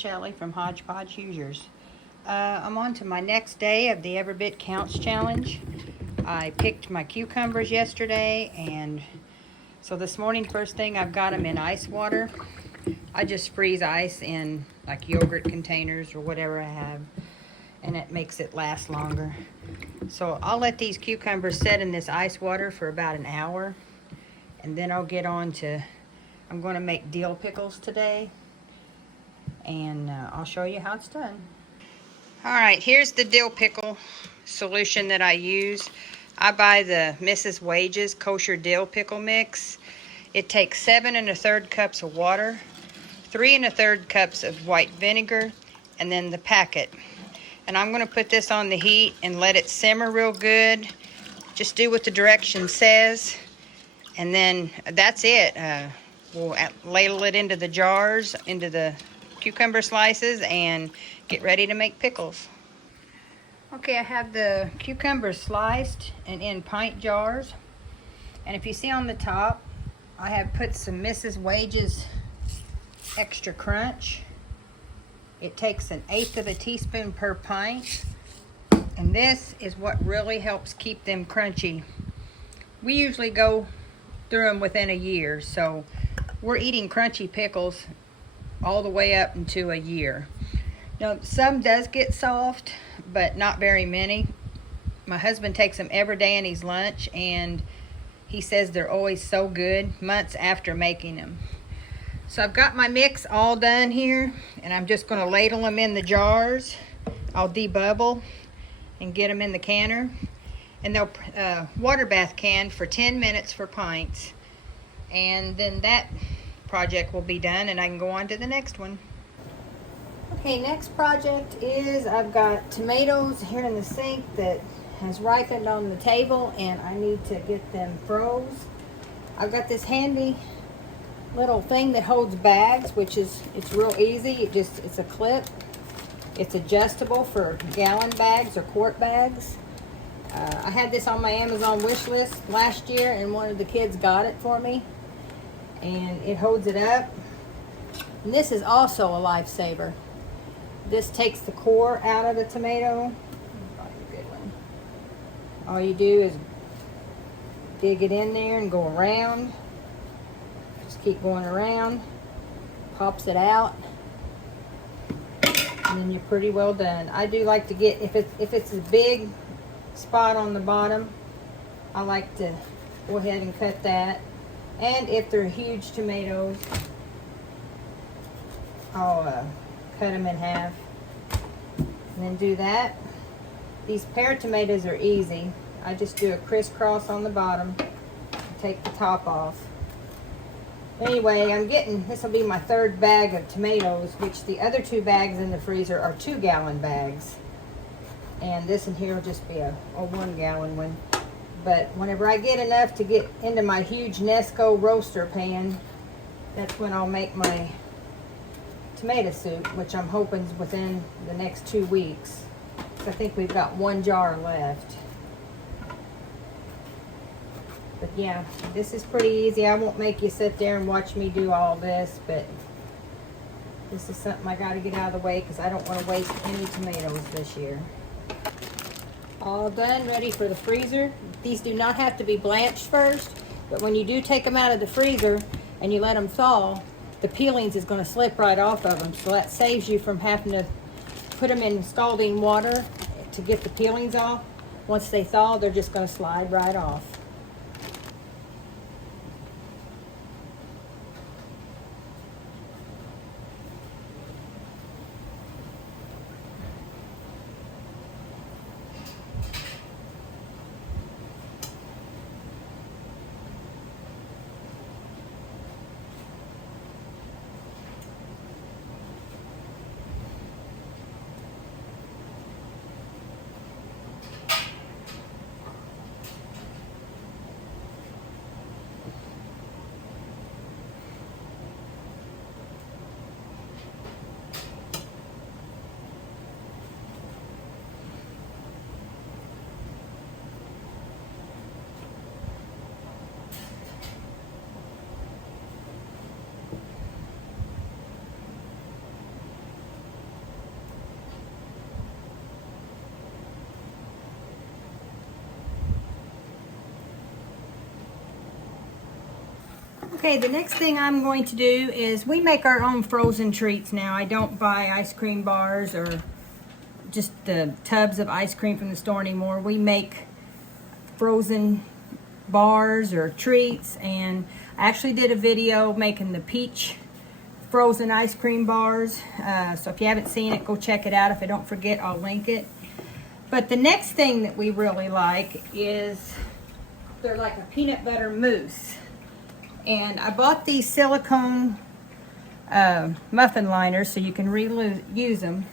Shelley from Hodgepodge Hoosiers. I'm on to my next day of the Every Bit Counts challenge. I picked my cucumbers yesterday, and so this morning, first thing, I've got them in ice water. I just freeze ice in like yogurt containers or whatever I have, and it makes it last longer. So I'll let these cucumbers set in this ice water for about an hour, and then I'll get on to, I'm going to make dill pickles today, and I'll show you how it's done. Alright, here's the dill pickle solution that I use. I buy the Mrs. Wages kosher dill pickle mix. It takes 7 1/3 cups of water, 3 1/3 cups of white vinegar, and then the packet. And I'm going to put this on the heat and let it simmer real good. Just do what the direction says, and then that's it. We'll ladle it into the jars, into the cucumber slices, and get ready to make pickles. Okay, I have the cucumbers sliced and in pint jars. And if you see on the top, I have put some Mrs. Wages Extra Crunch. It takes 1/8 of a teaspoon per pint. And this is what really helps keep them crunchy. We usually go through them within a year, so we're eating crunchy pickles all the way up into a year. Now, some does get soft, but not very many. My husband takes them every day in his lunch, and he says they're always so good months after making them. So I've got my mix all done here, and I'm just going to ladle them in the jars. I'll debubble and get them in the canner. And they'll water bath can for 10 minutes for pints. And then that project will be done, and I can go on to the next one. Okay, next project is I've got tomatoes here in the sink that has ripened on the table, and I need to get them froze. I've got this handy little thing that holds bags, which is, it's real easy. It's a clip. It's adjustable for gallon bags or quart bags. I had this on my Amazon wish list last year, and one of the kids got it for me, and it holds it up. And this is also a lifesaver. This takes the core out of the tomato. Probably a good one. All you do is dig it in there and go around. Just keep going around. Pops it out. And then you're pretty well done. I do like to get, if it's a big spot on the bottom, I like to go ahead and cut that. And if they're huge tomatoes, I'll cut them in half and then do that. These pear tomatoes are easy. I just do a crisscross on the bottom and take the top off. Anyway, this will be my 3rd bag of tomatoes, which the other 2 bags in the freezer are 2-gallon bags. And this in here will just be a 1-gallon one. But whenever I get enough to get into my huge Nesco roaster pan, that's when I'll make my tomato soup, which I'm hoping is within the next 2 weeks. I think we've got 1 jar left. But yeah, this is pretty easy. I won't make you sit there and watch me do all this, but this is something I got to get out of the way because I don't want to waste any tomatoes this year. All done, ready for the freezer. These do not have to be blanched first, but when you do take them out of the freezer and you let them thaw, the peelings is going to slip right off of them, so that saves you from having to put them in scalding water to get the peelings off. Once they thaw, they're just going to slide right off. Okay, the next thing I'm going to do is we make our own frozen treats now. I don't buy ice cream bars or just the tubs of ice cream from the store anymore. We make frozen bars or treats, and I actually did a video making the peach frozen ice cream bars. So if you haven't seen it, go check it out. If I don't forget, I'll link it. But the next thing that we really like is they're like a peanut butter mousse. And I bought these silicone muffin liners so you can reuse them.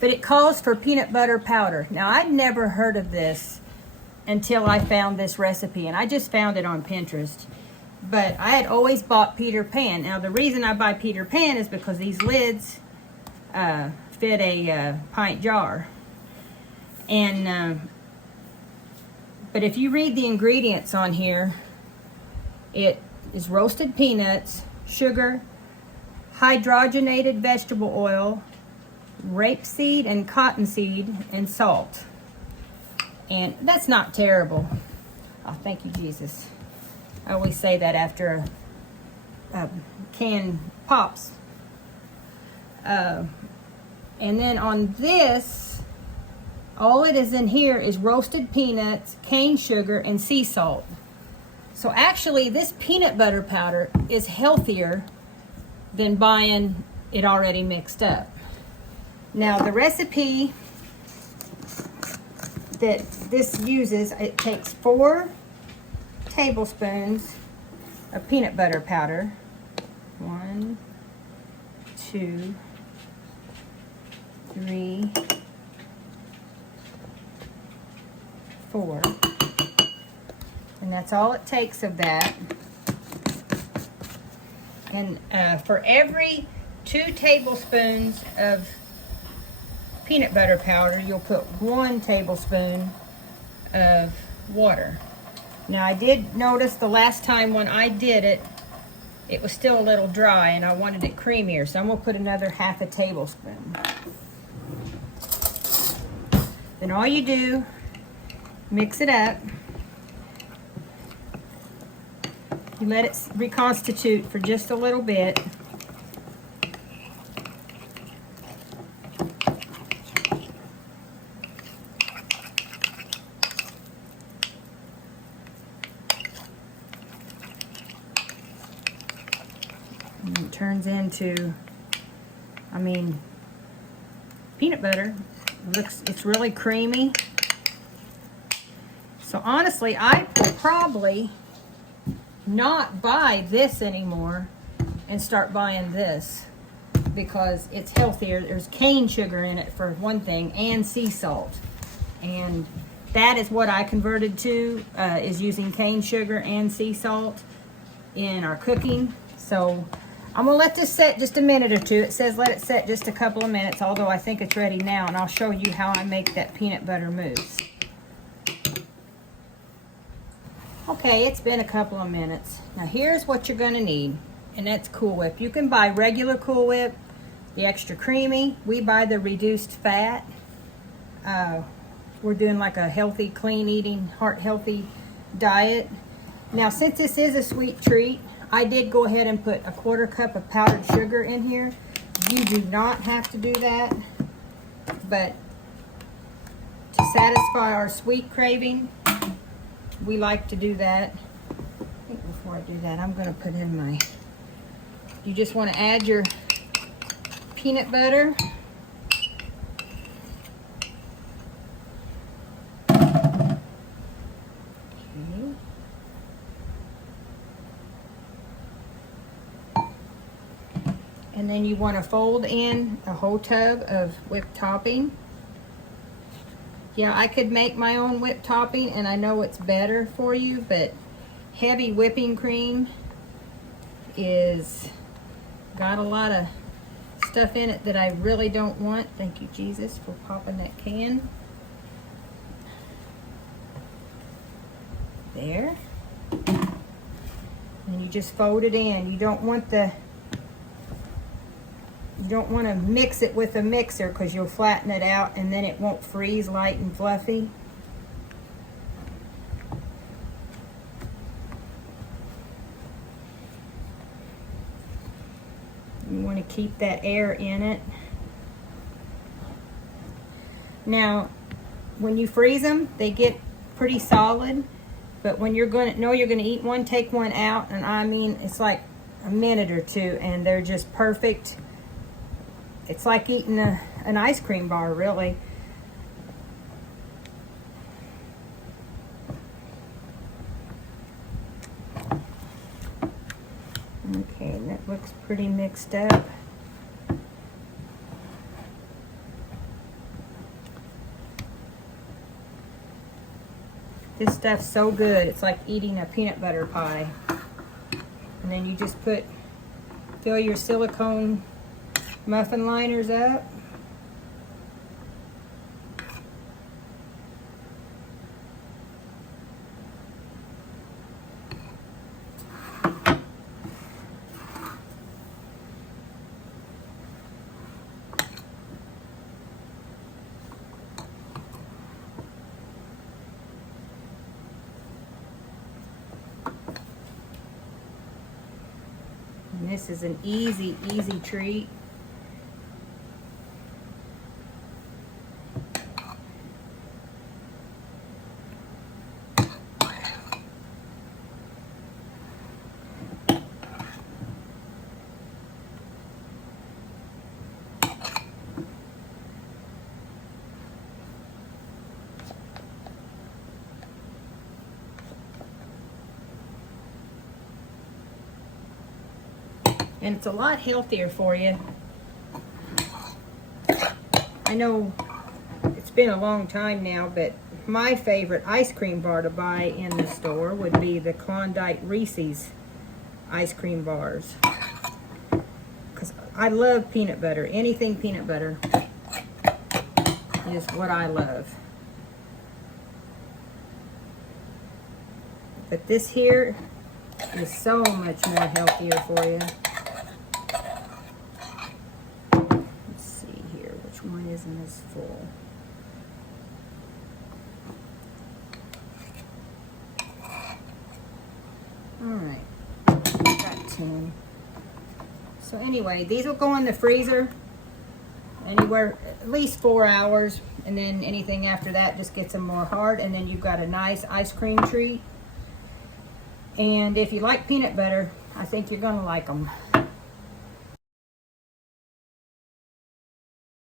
But it calls for peanut butter powder. Now, I'd never heard of this until I found this recipe, and I just found it on Pinterest. But I had always bought Peter Pan. Now, the reason I buy Peter Pan is because these lids fit a pint jar. And but if you read the ingredients on here, it is roasted peanuts, sugar, hydrogenated vegetable oil, rapeseed and cottonseed, and salt. And that's not terrible. Oh, thank you, Jesus. I always say that after a canned pops. And then on this, all it is in here is roasted peanuts, cane sugar, and sea salt. So actually, this peanut butter powder is healthier than buying it already mixed up. Now, the recipe that this uses, it takes 4 tablespoons of peanut butter powder. 1, 2, 3, 4. And that's all it takes of that. And for every 2 tablespoons of peanut butter powder, you'll put 1 tablespoon of water. Now, I did notice the last time when I did it, it was still a little dry and I wanted it creamier, so I'm gonna put another 1/2 tablespoon. Then all you do, mix it up. You let it reconstitute for just a little bit. And it turns into, I mean, peanut butter. It's really creamy. So honestly, I will probably not buy this anymore and start buying this because it's healthier. There's cane sugar in it for one thing, and sea salt, and that is what I converted to, is using cane sugar and sea salt in our cooking. So I'm gonna let this set just a minute or two. It says let it set just a couple of minutes, although I think it's ready now, and I'll show you how I make that peanut butter mousse. Okay, it's been a couple of minutes. Now here's what you're gonna need, and that's Cool Whip. You can buy regular Cool Whip, the extra creamy. We buy the reduced fat. We're doing like a healthy, clean eating, heart healthy diet. Now, since this is a sweet treat, I did go ahead and put a 1/4 cup of powdered sugar in here. You do not have to do that, but to satisfy our sweet craving, we like to do that. I think before I do that, I'm going to put in my, you just want to add your peanut butter. Okay. And then you want to fold in a whole tub of whipped topping. Yeah, I could make my own whipped topping, and I know it's better for you, but heavy whipping cream is got a lot of stuff in it that I really don't want. Thank you, Jesus, for popping that can. There. And you just fold it in. You don't want to mix it with a mixer because you'll flatten it out and then it won't freeze light and fluffy. want to keep that air in it. Now, when you freeze them, they get pretty solid, but when you're going to know you're going to eat one, take one out, and I mean, it's like a minute or two, and they're just perfect. It's like eating an ice cream bar, really. Okay, that looks pretty mixed up. This stuff's so good. It's like eating a peanut butter pie. And then you just fill your silicone muffin liners up. And this is an easy, easy treat. And it's a lot healthier for you. I know it's been a long time now, but my favorite ice cream bar to buy in the store would be the Klondike Reese's ice cream bars. Because I love peanut butter. Anything peanut butter is what I love. But this here is so much more healthier for you. One isn't as full. Alright, got 10. So anyway, these will go in the freezer anywhere at least 4 hours, and then anything after that just gets them more hard, and then you've got a nice ice cream treat. And if you like peanut butter, I think you're gonna like them.